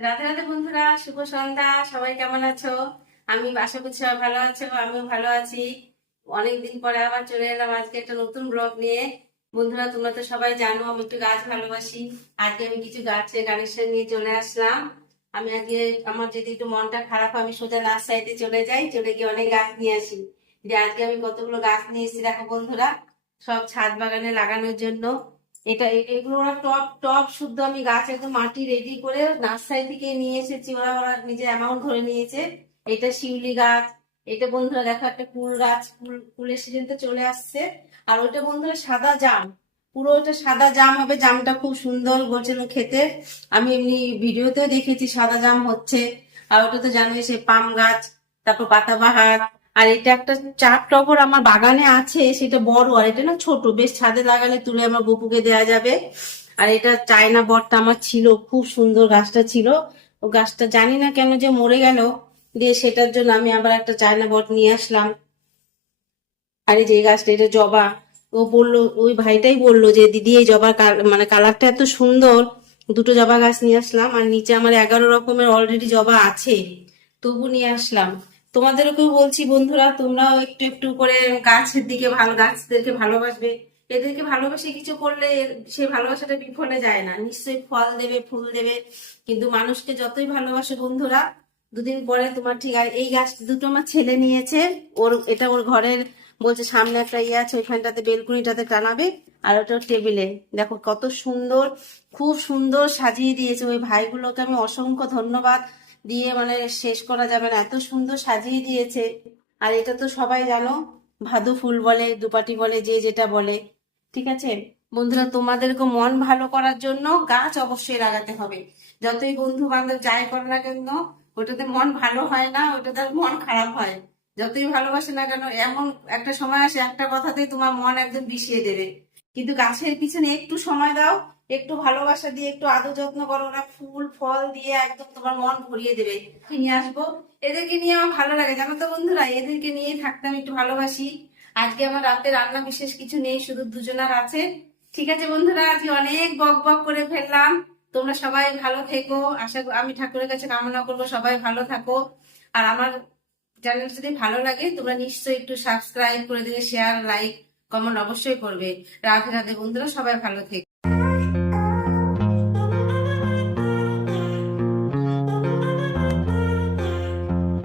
রাধে রাধে বন্ধুরা, শুভ সন্ধ্যা। সবাই কেমন আছো? আমি আশা করছি সবাই ভালো আছো, আমিও ভালো আছি। অনেকদিন পরে আবার চলে এলাম আজকে একটা নতুন ব্লগ নিয়ে। বন্ধুরা, তোমরা তো সবাই জানো আমি একটু গাছ ভালোবাসি। আজকে আমি কিছু গাছের কানেকশন নিয়ে চলে আসলাম। আমি আজকে আমার যদি একটু মনটা খারাপ হয়, আমি সোজা নার্সারিতে চলে যাই, চলে গিয়ে অনেক গাছ নিয়ে আসি। যে আজকে আমি কতগুলো গাছ নিয়ে এসেছি দেখো বন্ধুরা, সব ছাদ বাগানে লাগানোর জন্য। এগুলো ওরা টব টব শুদ্ধ আমি গাছ একদম মাটি রেডি করে নার্সারি থেকে নিয়ে এসেছি, ওরা নিজের অ্যামাউন্ট ধরে নিয়েছে। এটা শিউলি গাছ। এটা বন্ধুরা দেখো একটা কুল গাছ, কুলের সিজন তো চলে আসছে। আর ওইটা বন্ধুরা সাদা জাম, পুরো ওটা সাদা জাম হবে, জামটা খুব সুন্দর বলছিল খেতে। আমি এমনি ভিডিওতেও দেখেছি সাদা জাম হচ্ছে। আর ওটা তো জানোই সে পাম গাছ, তারপর পাতাবাহার। আর এটা একটা চাপ টগর আমার বাগানে আছে, সেটা বড়, আর এটা না ছোট, বেশ ছাদে লাগালে তুলে আমার গপুকে দেয়া যাবে। আর এটা চায়না বটটা আমার ছিল, খুব সুন্দর গাছটা ছিল। ও গাছটা জানি না কেন যে মরে গেল, দিয়ে সেটার জন্য আমি আবার একটা চায়না বট নিয়ে আসলাম। আর এই যে এই গাছটা, এটা জবা। ও বললো, ওই ভাইটাই বললো যে দিদি এই জবার মানে কালারটা এত সুন্দর, দুটো জবা গাছ নিয়ে আসলাম। আর নিচে আমার 11 রকমের অলরেডি জবা আছে, তবু নিয়ে আসলাম। তোমাদেরকেও বলছি বন্ধুরা, তোমরাও একটু একটু করে গাছের দিকে গাছদেরকে ভালোবাসবে। এদেরকে ভালোবেসে কিছু করলে সেই ভালোবাসাটা বিফলে যায় না, নিশ্চয়ই ফল দেবে, ফুল দেবে। কিন্তু মানুষকে যতই ভালোবাসে বন্ধুরা, দুদিন পরে তোমার ঠিক। আর এই গাছ দুটো আমার ছেলে নিয়েছে, এটা ওর ঘরের, বলছে সামনে একটা ইয়ে আছে ওইখানটাতে বেলকুনিটাতে টানাবে। আর ওটা টেবিলে, দেখো কত সুন্দর, খুব সুন্দর সাজিয়ে দিয়েছে। ওই ভাইগুলোকে আমি অসংখ্য ধন্যবাদ দিয়ে মানে শেষ করা যাবে না, এত সুন্দর সাজিয়ে দিয়েছে। আর এটা তো সবাই জানো, ভাদু ফুল বলে, দুপাটি বলে, যে যেটা বলে। ঠিক আছে বন্ধুরা, তোমাদেরকে মন ভালো করার জন্য গাছ অবশ্যই লাগাতে হবে। যতই বন্ধু বান্ধব যাই করে না কেন, ওটাতে মন ভালো হয় না, ওটাতে মন খারাপ হয়। যতই ভালোবাসে না কেন, এমন একটা সময় আসে একটা কথাতেই তোমার মন একদম বিষিয়ে দেবে। কিন্তু গাছের পিছনে একটু সময় দাও, একটু ভালোবাসা দিয়ে, একটু আদর যত্ন করো, ওরা ফুল ফল দিয়ে একদম তোমার মন ভরিয়ে দেবে। নিয়ে আসবো, এদেরকে নিয়ে আমার ভালো লাগে জানো তো বন্ধুরা, এদেরকে নিয়ে থাকতে আমি একটু ভালোবাসি। আজকে আমার রাতে রান্না বিশেষ কিছু নেই, শুধু দুজনার আছে। ঠিক আছে বন্ধুরা, আজকে অনেক বক বক করে ফেললাম। তোমরা সবাই ভালো থেকো, আমি ঠাকুরের কাছে কামনা করবো সবাই ভালো থাকো। আর আমার চ্যানেল যদি ভালো লাগে, তোমরা নিশ্চয়ই একটু সাবস্ক্রাইব করে দেবে, শেয়ার, লাইক, কমেন্ট অবশ্যই করবে। রাধে রাধে বন্ধুরা, সবাই ভালো থেকো।